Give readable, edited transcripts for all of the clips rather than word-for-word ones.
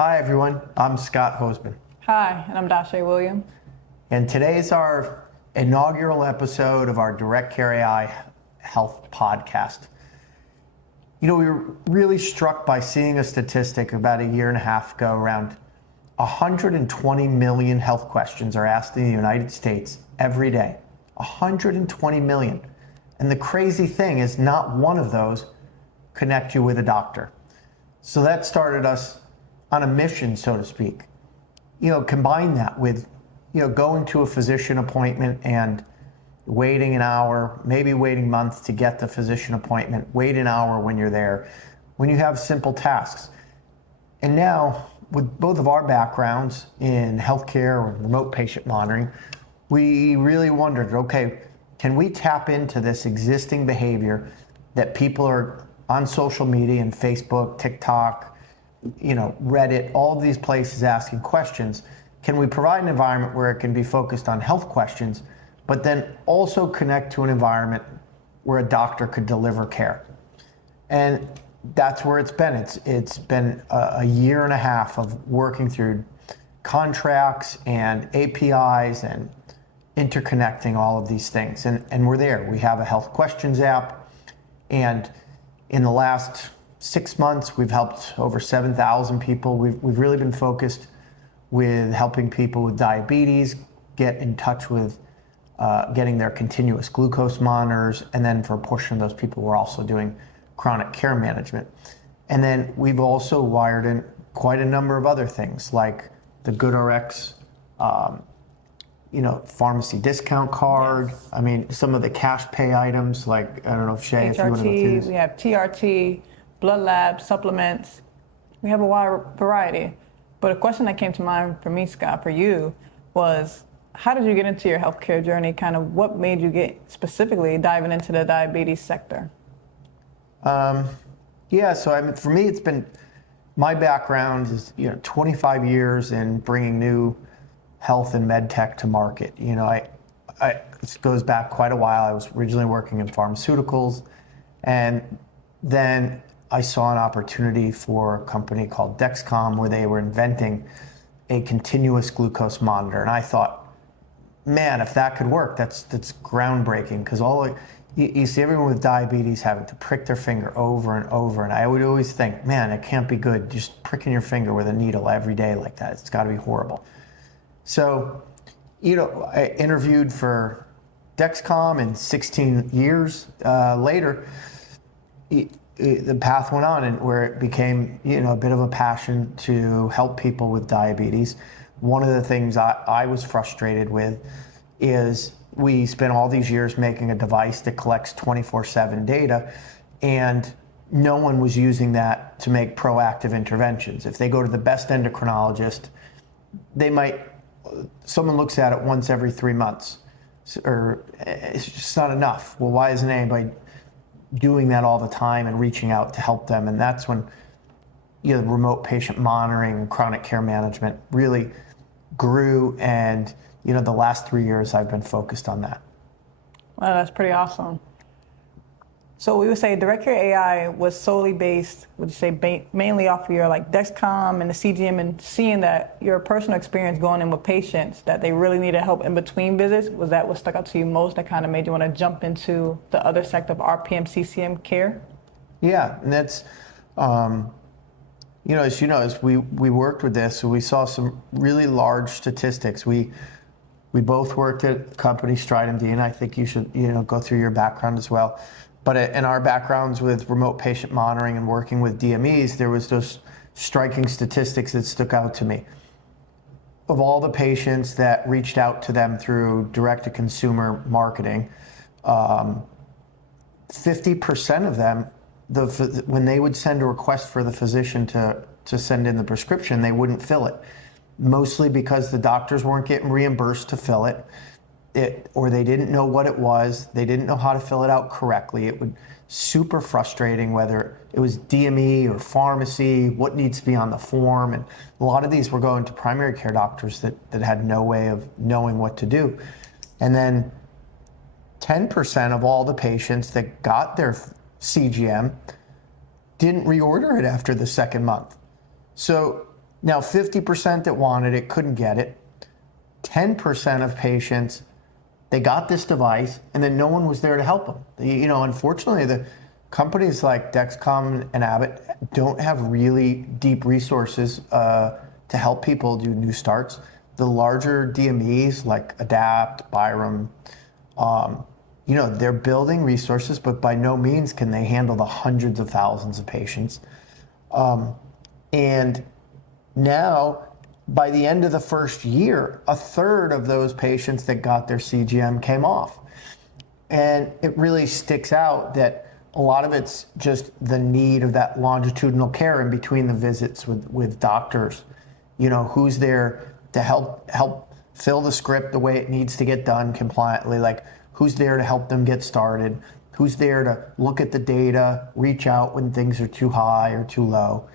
Hi everyone, I'm Scott Hozebin. Hi, and I'm DaChé Williams. And today's our inaugural episode of our DirectCareAI Health Podcast. You know, we were really struck by seeing a statistic about a year and a half ago. Around 120 million health questions are asked in the United States every day. 120 million. And the crazy thing is not one of those connect you with a doctor. So that started us on a mission, so to speak. You know, combine that with, going to a physician appointment and waiting an hour, maybe waiting months to get the physician appointment, wait an hour when you're there, when you have simple tasks. And now, with both of our backgrounds in healthcare or remote patient monitoring, we really wondered, okay, can we tap into this existing behavior that people are on social media and Facebook, TikTok, Reddit, all of these places asking questions? Can we provide an environment where it can be focused on health questions, but then also connect to an environment where a doctor could deliver care? And that's where it's been. It's been a year and a half of working through contracts and APIs and interconnecting all of these things. And we're there. We have a health questions app. And in the last 6 months, we've helped over 7,000 people. We've really been focused with helping people with diabetes get in touch with getting their continuous glucose monitors. And then for a portion of those people, we're also doing chronic care management. And then we've also wired in quite a number of other things like the GoodRx, pharmacy discount card. Yes. I mean, some of the cash pay items, like, I don't know if Shay, if you want to go through this. We have TRT, blood labs, supplements. We have a wide variety. But a question that came to mind for me, Scott, for you, was how did you get into your healthcare journey? Kind of what made you get specifically diving into the diabetes sector? For me, it's been, my background is 25 years in bringing new health and med tech to market. This goes back quite a while. I was originally working in pharmaceuticals, and then I saw an opportunity for a company called Dexcom where they were inventing a continuous glucose monitor. And I thought, man, if that could work, that's groundbreaking, because you see everyone with diabetes having to prick their finger over and over. And I would always think, man, it can't be good just pricking your finger with a needle every day like that. It's got to be horrible. So, I interviewed for Dexcom, and 16 years later, the path went on, and where it became, a bit of a passion to help people with diabetes. One of the things I was frustrated with is we spent all these years making a device that collects 24/7 data, and no one was using that to make proactive interventions. If they go to the best endocrinologist, someone looks at it once every 3 months, or it's just not enough. Well, why isn't anybody doing that all the time and reaching out to help them? And that's when remote patient monitoring, chronic care management really grew. And the last 3 years I've been focused on that. Well, that's pretty awesome. So we would say DirectCareAI was solely based, would you say, mainly off of your Dexcom and the CGM, and seeing that your personal experience going in with patients, that they really needed help in between visits? Was that what stuck out to you most, that kind of made you want to jump into the other sector of RPM CCM care? Yeah, and that's, as we worked with this, so we saw some really large statistics. We both worked at company StrideMD, and I think you should, go through your background as well. But in our backgrounds with remote patient monitoring and working with DMEs, there was those striking statistics that stuck out to me. Of all the patients that reached out to them through direct-to-consumer marketing, 50% of them, when they would send a request for the physician to send in the prescription, they wouldn't fill it, mostly because the doctors weren't getting reimbursed to fill it. Or they didn't know what it was, they didn't know how to fill it out correctly. It would super frustrating, whether it was DME or pharmacy, what needs to be on the form. And a lot of these were going to primary care doctors that had no way of knowing what to do. And then 10% of all the patients that got their CGM didn't reorder it after the second month. So Now, 50% that wanted it couldn't get it. 10% of patients, they got this device and then no one was there to help them. Unfortunately, the companies like Dexcom and Abbott don't have really deep resources to help people do new starts. The larger DMEs like Adapt, Byram, they're building resources, but by no means can they handle the hundreds of thousands of patients. And now, by the end of the first year, a third of those patients that got their CGM came off. And it really sticks out that a lot of it's just the need of that longitudinal care in between the visits with doctors. Who's there to help fill the script the way it needs to get done compliantly, like who's there to help them get started, who's there to look at the data, reach out when things are too high or too low.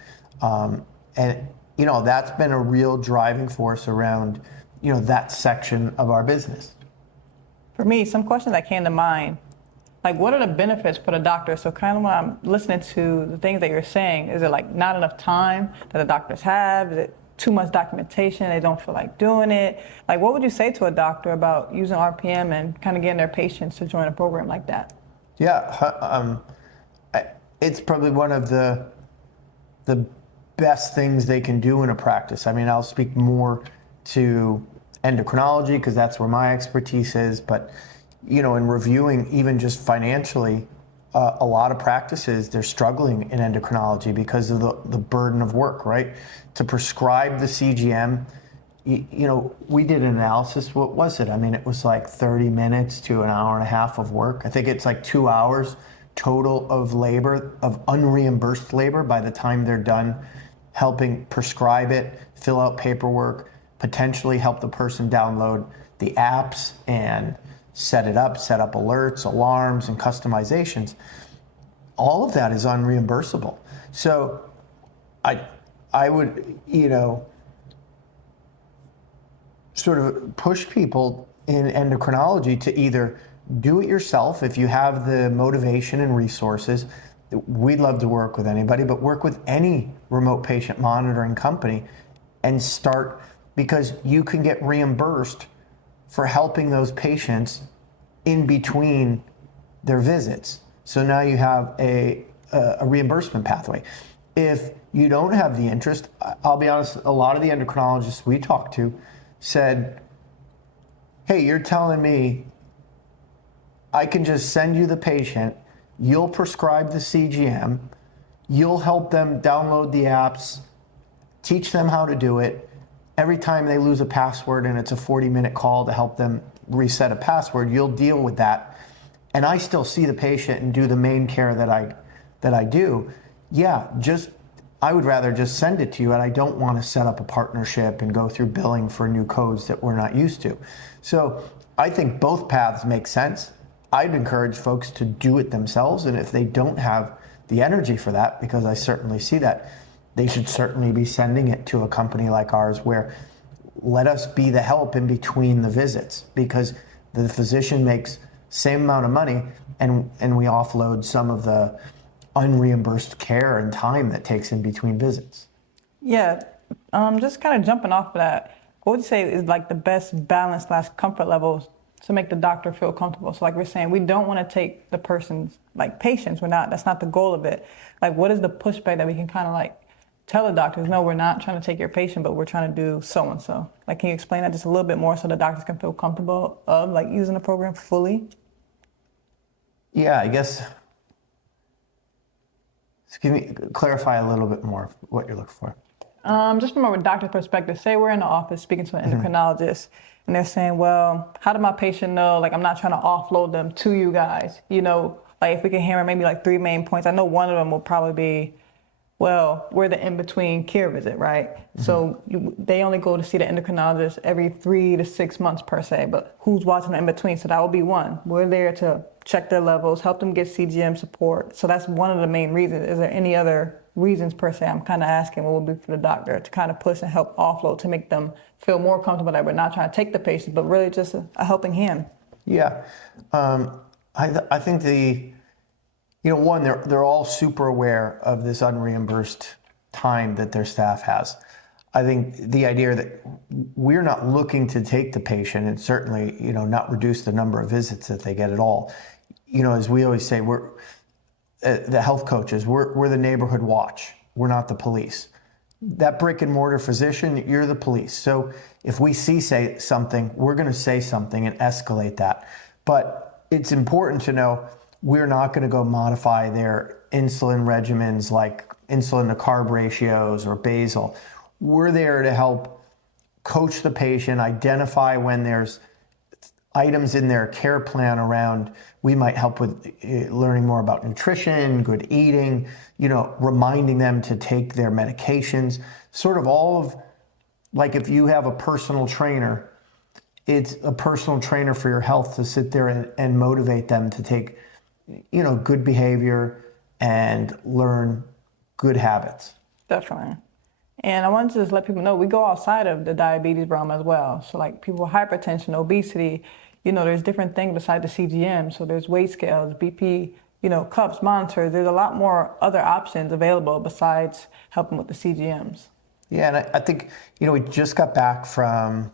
That's been a real driving force around, that section of our business. For me, some questions that came to mind, like what are the benefits for the doctor? So kind of when I'm listening to the things that you're saying, is it like not enough time that the doctors have? Is it too much documentation, they don't feel like doing it? Like what would you say to a doctor about using RPM and kind of getting their patients to join a program like that? Yeah, it's probably one of the best things they can do in a practice. I mean, I'll speak more to endocrinology because that's where my expertise is, but in reviewing even just financially, a lot of practices, they're struggling in endocrinology because of the burden of work, right? To prescribe the CGM, we did an analysis. What was it? I mean, it was like 30 minutes to an hour and a half of work. I think it's like 2 hours total of labor, of unreimbursed labor by the time they're done helping prescribe it, fill out paperwork, potentially help the person download the apps and set up alerts, alarms, and customizations. All of that is unreimbursable. So I would, sort of push people in endocrinology to either do it yourself if you have the motivation and resources. We'd love to work with anybody, but work with any remote patient monitoring company and start, because you can get reimbursed for helping those patients in between their visits. So now you have a reimbursement pathway. If you don't have the interest, I'll be honest, a lot of the endocrinologists we talked to said, hey, you're telling me I can just send you the patient, you'll prescribe the CGM, you'll help them download the apps, teach them how to do it. Every time they lose a password and it's a 40-minute call to help them reset a password, you'll deal with that. And I still see the patient and do the main care that I do. Yeah, I would rather just send it to you, and I don't want to set up a partnership and go through billing for new codes that we're not used to. So I think both paths make sense. I'd encourage folks to do it themselves, and if they don't have the energy for that, because I certainly see that, they should certainly be sending it to a company like ours where let us be the help in between the visits, because the physician makes same amount of money and we offload some of the unreimbursed care and time that takes in between visits. Yeah, just kind of jumping off of that, what would you say is like the best balance / comfort levels to make the doctor feel comfortable? So like we're saying, we don't want to take the person's like patients. That's not the goal of it. Like what is the pushback that we can kind of like tell the doctors, no, we're not trying to take your patient, but we're trying to do so-and-so. Like, can you explain that just a little bit more so the doctors can feel comfortable of like using the program fully? Yeah, I guess, clarify a little bit more what you're looking for. Just from a doctor's perspective, say we're in the office speaking to an endocrinologist and they're saying, well, how did my patient know, like I'm not trying to offload them to you guys? Like if we can hammer maybe like 3 main points. I know one of them will probably be, well, we're the in-between care visit, right? Mm-hmm. So they only go to see the endocrinologist every 3 to 6 months per se, but who's watching the in-between? So that will be one. We're there to check their levels, help them get CGM support. So that's one of the main reasons. Is there any other reasons per se? I'm kind of asking what would be for the doctor to kind of push and help offload to make them feel more comfortable that we're not trying to take the patient, but really just a helping hand. Yeah, I think one, they're all super aware of this unreimbursed time that their staff has. I think the idea that we're not looking to take the patient and certainly, not reduce the number of visits that they get at all. As we always say, we're the health coaches, we're the neighborhood watch. We're not the police. That brick and mortar physician, you're the police. So if we say something, we're going to say something and escalate that. But it's important to know we're not going to go modify their insulin regimens like insulin to carb ratios or basal. We're there to help coach the patient, identify when there's items in their care plan around, we might help with learning more about nutrition, good eating, reminding them to take their medications, sort of all of, like if you have a personal trainer, it's a personal trainer for your health to sit there and motivate them to take, good behavior and learn good habits. Definitely. And I wanted to just let people know we go outside of the diabetes realm as well. So like people with hypertension, obesity, there's different things besides the CGM. So there's weight scales, BP, cups, monitors. There's a lot more other options available besides helping with the CGMs. Yeah, and I think, we just got back from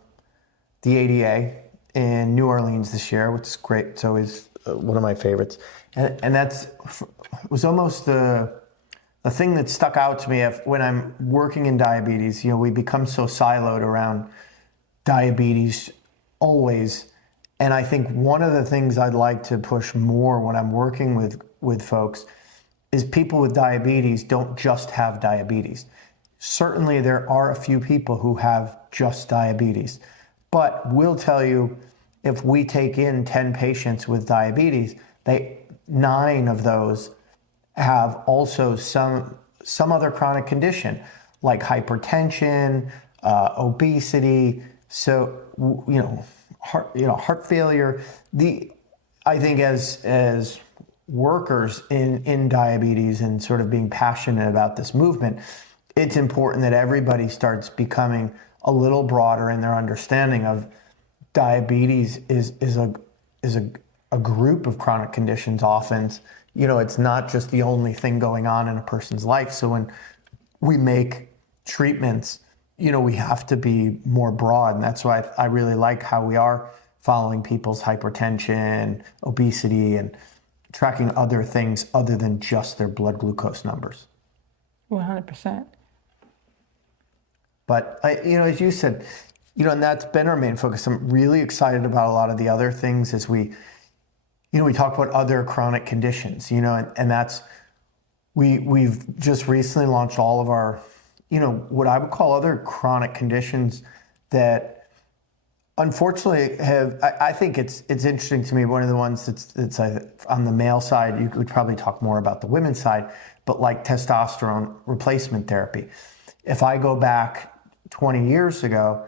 the ADA in New Orleans this year, which is great. It's always one of my favorites. And that's was almost the thing that stuck out to me when I'm working in diabetes. We become so siloed around diabetes always. And I think one of the things I'd like to push more when I'm working with folks is people with diabetes don't just have diabetes. Certainly there are a few people who have just diabetes, but we'll tell you if we take in 10 patients with diabetes, 9 of those have also some other chronic condition like hypertension, obesity, heart failure. I think as workers in diabetes and sort of being passionate about this movement, it's important that everybody starts becoming a little broader in their understanding of diabetes is a group of chronic conditions often. It's not just the only thing going on in a person's life. So when we make treatments, we have to be more broad. And that's why I really like how we are following people's hypertension, obesity, and tracking other things other than just their blood glucose numbers. 100%. But, as you said, and that's been our main focus. I'm really excited about a lot of the other things as we talk about other chronic conditions, and that's, we've just recently launched all of our, what I would call other chronic conditions that unfortunately I think it's interesting to me. One of the ones that's on the male side, you could probably talk more about the women's side, but like testosterone replacement therapy. If I go back 20 years ago,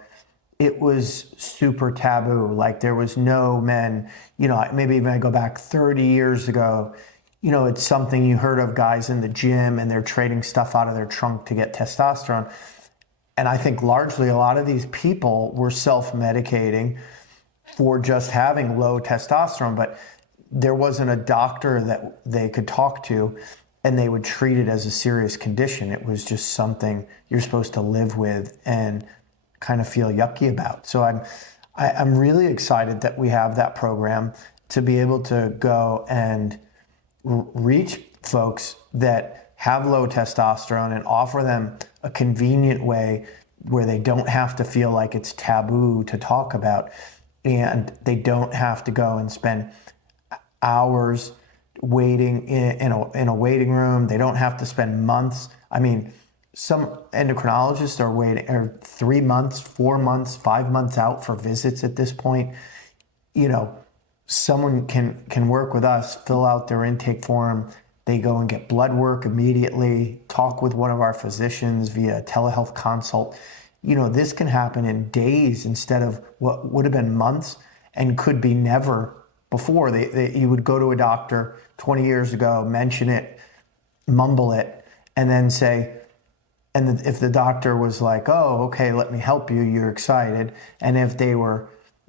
it was super taboo. Like there was no men, maybe even I go back 30 years ago, it's something you heard of guys in the gym and they're trading stuff out of their trunk to get testosterone. And I think largely a lot of these people were self-medicating for just having low testosterone, but there wasn't a doctor that they could talk to and they would treat it as a serious condition. It was just something you're supposed to live with and kind of feel yucky about. So I'm really excited that we have that program to be able to go and reach folks that have low testosterone and offer them a convenient way where they don't have to feel like it's taboo to talk about, and they don't have to go and spend hours waiting in a waiting room. They don't have to spend months. I mean, some endocrinologists are 3 months, 4 months, 5 months out for visits at this point. Someone can work with us, fill out their intake form. They go and get blood work immediately, talk with one of our physicians via telehealth consult. This can happen in days instead of what would have been months and could be never before. You would go to a doctor 20 years ago, mention it, mumble it, and then say, and if the doctor was like, oh, okay, let me help you, you're excited. And if they were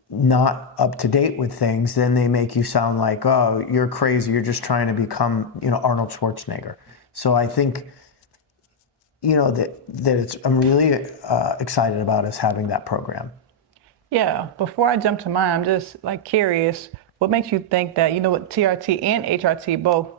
not up to date with things, then they make you sound like, oh, you're crazy, you're just trying to become, Arnold Schwarzenegger. So I think I'm really excited about us having that program. Yeah, before I jump to mine, I'm just like curious, what makes you think that, with TRT and HRT both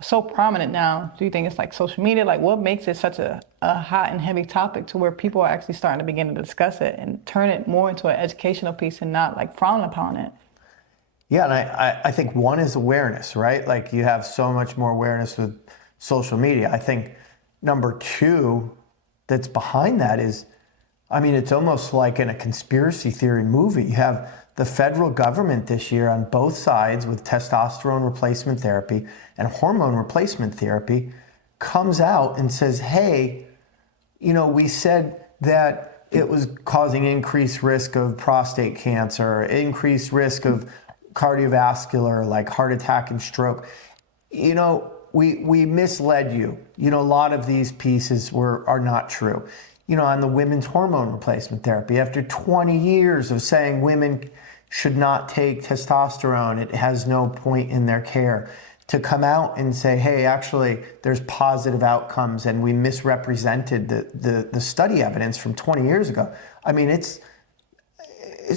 so prominent now, do you think it's like social media? Like what makes it such a hot and heavy topic to where people are actually starting to begin to discuss it and turn it more into an educational piece and not like frown upon it? Yeah, and I think one is awareness, right? Like you have so much more awareness with social media. I think number two that's behind that is, it's almost like in a conspiracy theory movie. You have the federal government this year on both sides with testosterone replacement therapy and hormone replacement therapy comes out and says, hey, we said that it was causing increased risk of prostate cancer, increased risk of cardiovascular, like heart attack and stroke. We misled you. A lot of these pieces are not true. On the women's hormone replacement therapy, after 20 years of saying women should not take testosterone, it has no point in their care, to come out and say, hey, actually, there's positive outcomes and we misrepresented the study evidence from 20 years ago. It's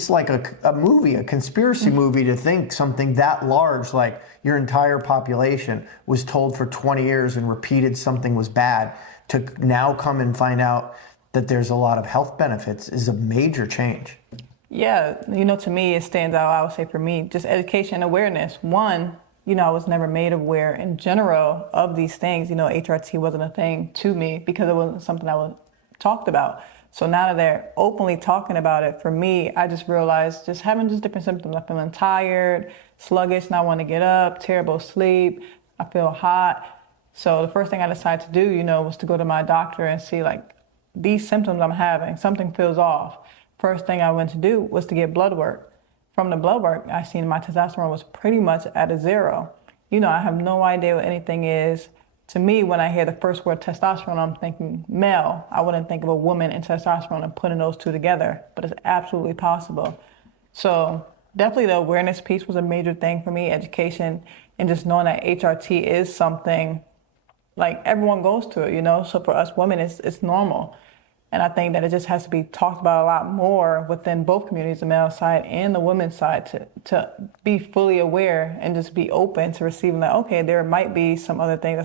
like a movie, a conspiracy movie, to think something that large, like your entire population was told for 20 years and repeated something was bad, to now come and find out that there's a lot of health benefits is a major change. Yeah, to me, it stands out, I would say for me, just education and awareness. One, I was never made aware in general of these things. HRT wasn't a thing to me because it wasn't something I was talked about. So now that they're openly talking about it, for me, I just realized just having just different symptoms. I'm feeling tired, sluggish, not want to get up, terrible sleep, I feel hot. So the first thing I decided to do, was to go to my doctor and see like these symptoms I'm having, something feels off. First thing I went to do was to get blood work. From the blood work, I seen my testosterone was pretty much at a zero. I have no idea what anything is. To me, when I hear the first word testosterone, I'm thinking male. I wouldn't think of a woman and testosterone and putting those two together, but it's absolutely possible. So definitely the awareness piece was a major thing for me, education, and just knowing that HRT is something like everyone goes to it, So for us women, it's normal. And I think that it just has to be talked about a lot more within both communities, the male side and the women's side, to be fully aware and just be open to receiving that, okay, there might be some other thing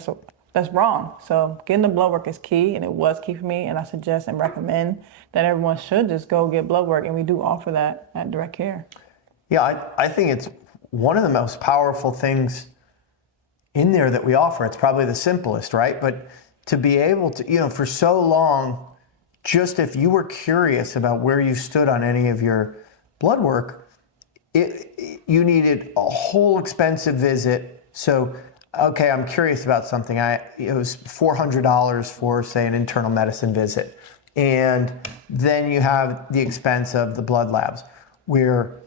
that's wrong. So getting the blood work is key, and it was key for me. And I suggest and recommend that everyone should just go get blood work. And we do offer that at Direct Care. Yeah, I think it's one of the most powerful things in there that we offer. It's probably the simplest, right? But to be able to, for so long, just if you were curious about where you stood on any of your blood work, you needed a whole expensive visit. So, okay, I'm curious about something. It was $400 for, say, an internal medicine visit. And then you have the expense of the blood labs. Where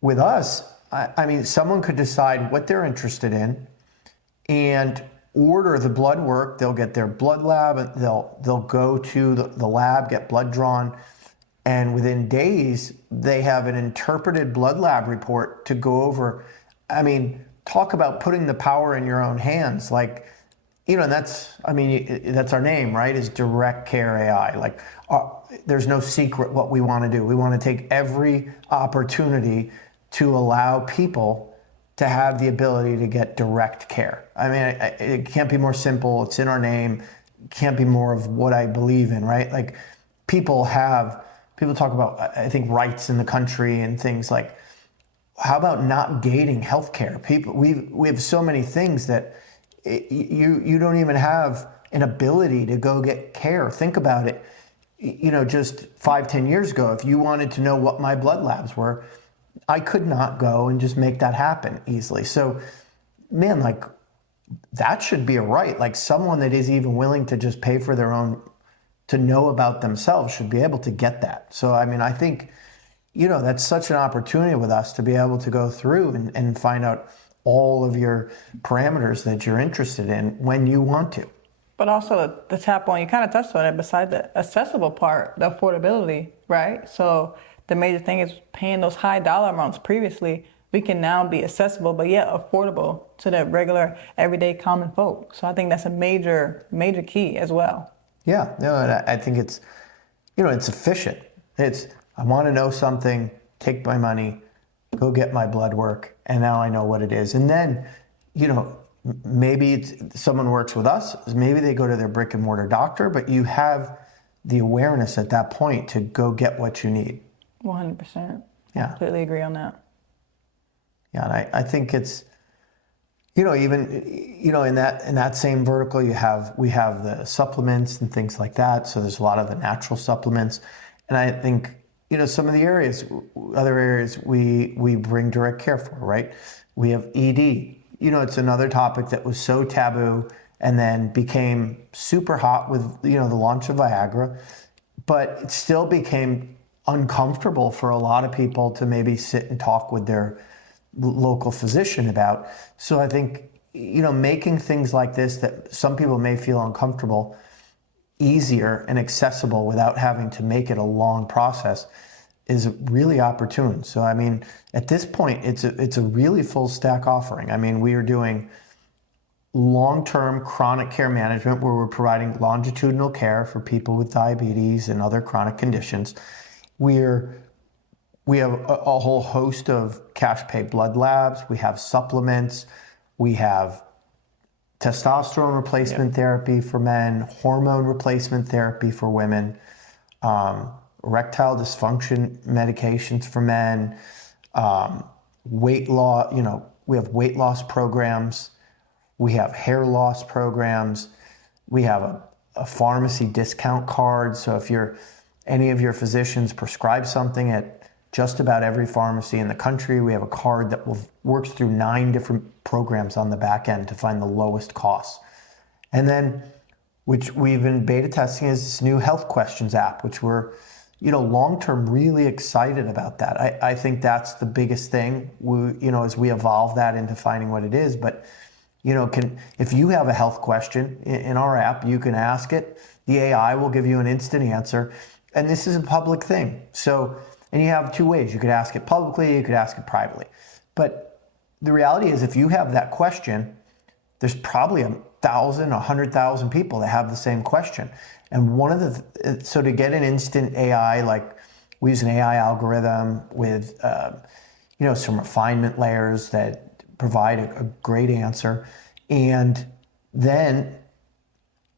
with us, someone could decide what they're interested in and order the blood work. They'll get their blood lab, and they'll go to the lab, get blood drawn, and within days they have an interpreted blood lab report to go over. Talk about putting the power in your own hands. Like, and that's our name, right? Is DirectCareAI. Like, there's no secret what we want to do. We want to take every opportunity to allow people to have the ability to get direct care. It can't be more simple. It's in our name. It can't be more of what I believe in, right? Like people talk about, I think, rights in the country and things like, how about not gating healthcare? We have so many things that you don't even have an ability to go get care. Think about it. Just 5-10 years ago, if you wanted to know what my blood labs were, I could not go and just make that happen easily. So, man, like that should be a right. Like someone that is even willing to just pay for their own, to know about themselves, should be able to get that. So, I think, that's such an opportunity with us to be able to go through and find out all of your parameters that you're interested in when you want to. But also the tap on, you kind of touched on it, beside the accessible part, the affordability, right? So the major thing is paying those high dollar amounts previously. We can now be accessible, but yet affordable to the regular, everyday, common folk. So I think that's a major, major key as well. Yeah, no, and I think it's, it's efficient. I want to know something, take my money, go get my blood work, and now I know what it is. And then, maybe someone works with us, maybe they go to their brick and mortar doctor, but you have the awareness at that point to go get what you need. 100%. Yeah. Completely agree on that. Yeah, and I think it's, even, in that same vertical, we have the supplements and things like that. So there's a lot of the natural supplements. And I think, some of the other areas we bring direct care for, right? We have ED. It's another topic that was so taboo and then became super hot with, the launch of Viagra, but it still became uncomfortable for a lot of people to maybe sit and talk with their local physician about. So I think, making things like this that some people may feel uncomfortable easier and accessible without having to make it a long process is really opportune. So, I mean, at this point, it's a really full stack offering. I mean, we are doing long-term chronic care management where we're providing longitudinal care for people with diabetes and other chronic conditions. We have a whole host of cash pay blood labs. We have supplements. We have testosterone replacement therapy for men, hormone replacement therapy for women, erectile dysfunction medications for men, weight loss, we have weight loss programs. We have hair loss programs. We have a pharmacy discount card. So if any of your physicians prescribe something at just about every pharmacy in the country, we have a card that works through 9 different programs on the back end to find the lowest costs. And then, which we've been beta testing, is this new health questions app, which we're, long-term really excited about that. I think that's the biggest thing, as we evolve that into finding what it is. But, if you have a health question in our app, you can ask it. The AI will give you an instant answer. And this is a public thing. So, and you have 2 ways. You could ask it publicly, you could ask it privately. But the reality is, if you have that question, there's probably 1,000, 100,000 people that have the same question. And so to get an instant AI, like we use an AI algorithm with, some refinement layers that provide a great answer. And then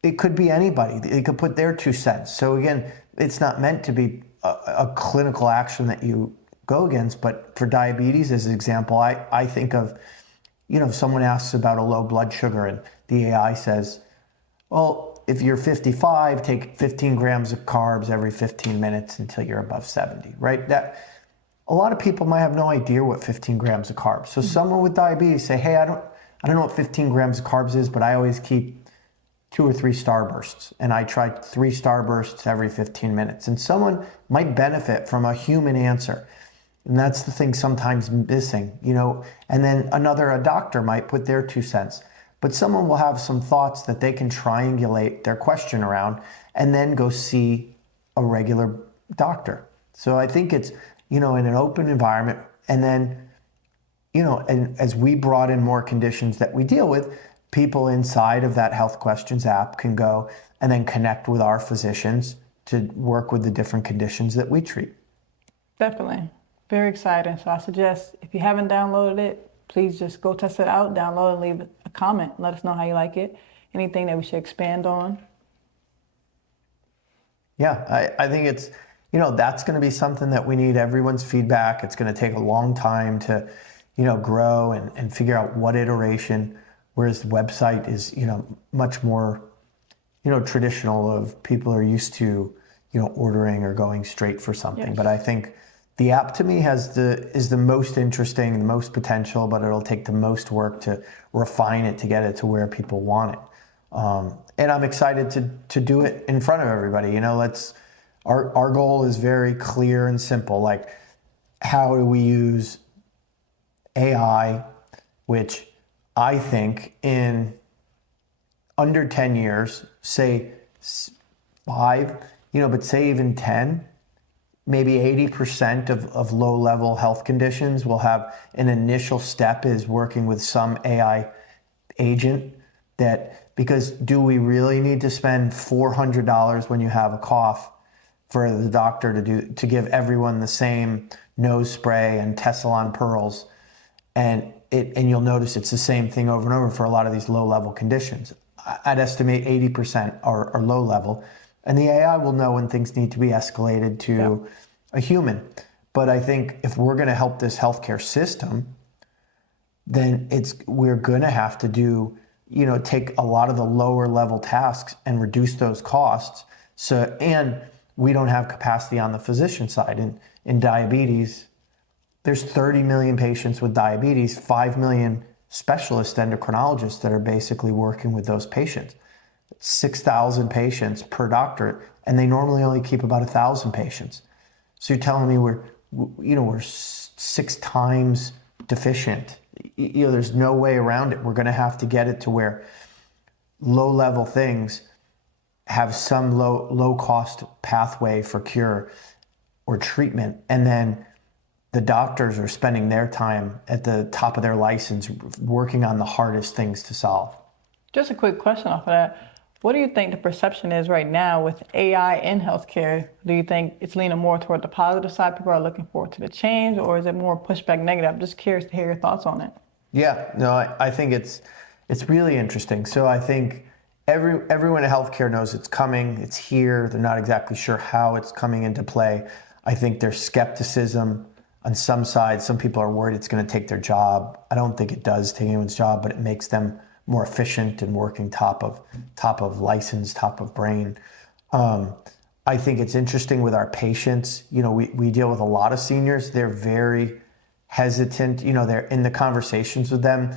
it could be anybody. They could put their 2 cents. So again, it's not meant to be a clinical action that you go against, but for diabetes, as an example, I think of, if someone asks about a low blood sugar and the AI says, well, if you're 55, take 15 grams of carbs every 15 minutes until you're above 70, right? That a lot of people might have no idea what 15 grams of carbs. So someone with diabetes say, hey, I don't know what 15 grams of carbs is, but I always keep 2 or 3 Starbursts, and I try 3 Starbursts every 15 minutes. And someone might benefit from a human answer. And that's the thing sometimes missing, and then a doctor might put their 2 cents, but someone will have some thoughts that they can triangulate their question around and then go see a regular doctor. So I think it's, in an open environment, and then, and as we brought in more conditions that we deal with, people inside of that health questions app can go and then connect with our physicians to work with the different conditions that we treat. Definitely. Very exciting. So I suggest, if you haven't downloaded it, please just go test it out, download and leave a comment. Let us know how you like it. Anything that we should expand on. Yeah, I think it's, that's going to be something that we need everyone's feedback. It's going to take a long time to, grow and figure out what iteration, whereas the website is, much more, traditional of people are used to, ordering or going straight for something. Yes. But I think the app to me is the most interesting, the most potential, but it'll take the most work to refine it to get it to where people want it. And I'm excited to do it in front of everybody. Our goal is very clear and simple. Like, how do we use AI, which I think in under 10 years, say 5, but say even 10, maybe 80% of low-level health conditions will have an initial step is working with some AI agent that, because do we really need to spend $400 when you have a cough for the doctor to give everyone the same nose spray and Tessalon pearls, and you'll notice it's the same thing over and over for a lot of these low-level conditions. I'd estimate 80% are low level, and the AI will know when things need to be escalated to a human. But I think if we're going to help this healthcare system, then we're going to have to take a lot of the lower level tasks and reduce those costs. And we don't have capacity on the physician side. In diabetes, there's 30 million patients with diabetes, 5 million specialist endocrinologists that are basically working with those patients. 6,000 patients per doctor, and they normally only keep about 1,000 patients. So you're telling me we're 6 times deficient. There's no way around it. We're going to have to get it to where low-level things have some low-cost pathway for cure or treatment, and then the doctors are spending their time at the top of their license working on the hardest things to solve. Just a quick question off of that. What do you think the perception is right now with AI in healthcare? Do you think it's leaning more toward the positive side? People are looking forward to the change, or is it more pushback negative? I'm just curious to hear your thoughts on it. Yeah, no, I think it's really interesting. So I think everyone in healthcare knows it's coming, it's here. They're not exactly sure how it's coming into play. I think there's skepticism on some sides. Some people are worried it's going to take their job. I don't think it does take anyone's job, but it makes them more efficient and working top of license, top of brain. I think it's interesting with our patients. We deal with a lot of seniors. They're very hesitant. They're in the conversations with them.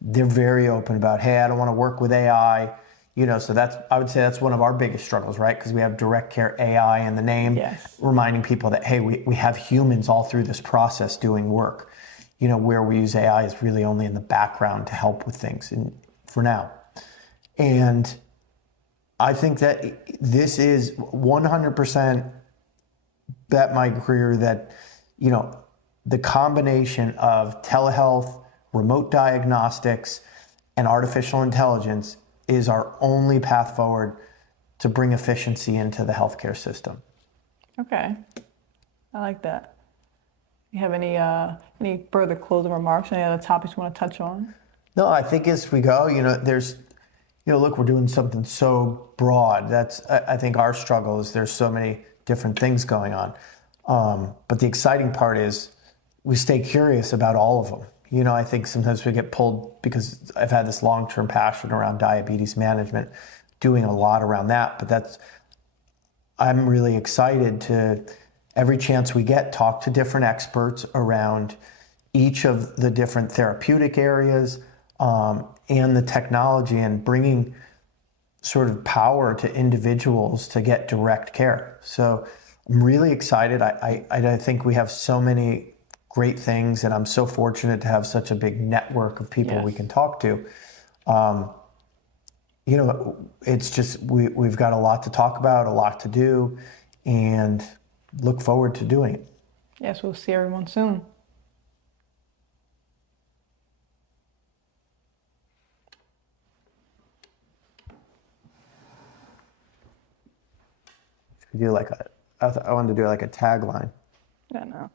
They're very open about, hey, I don't want to work with AI. So I would say that's one of our biggest struggles, right? Because we have DirectCareAI in the name, reminding people that, hey, we have humans all through this process doing work. Where we use AI is really only in the background to help with things for now. And I think that this is 100% bet my career that, the combination of telehealth, remote diagnostics, and artificial intelligence is our only path forward to bring efficiency into the healthcare system. Okay, I like that. You have any further closing remarks? Any other topics you want to touch on? No, I think as we go, look, we're doing something so broad. I think our struggle is there's so many different things going on. But the exciting part is we stay curious about all of them. I think sometimes we get pulled because I've had this long-term passion around diabetes management, doing a lot around that. But I'm really excited to, every chance we get, talk to different experts around each of the different therapeutic areas and the technology, and bringing sort of power to individuals to get direct care. So I'm really excited. I think we have so many great things, and I'm so fortunate to have such a big network of people we can talk to. It's just we've got a lot to talk about, a lot to do, and look forward to doing it. Yes, we'll see everyone soon. Should we do I wanted to do like a tagline. Yeah, no.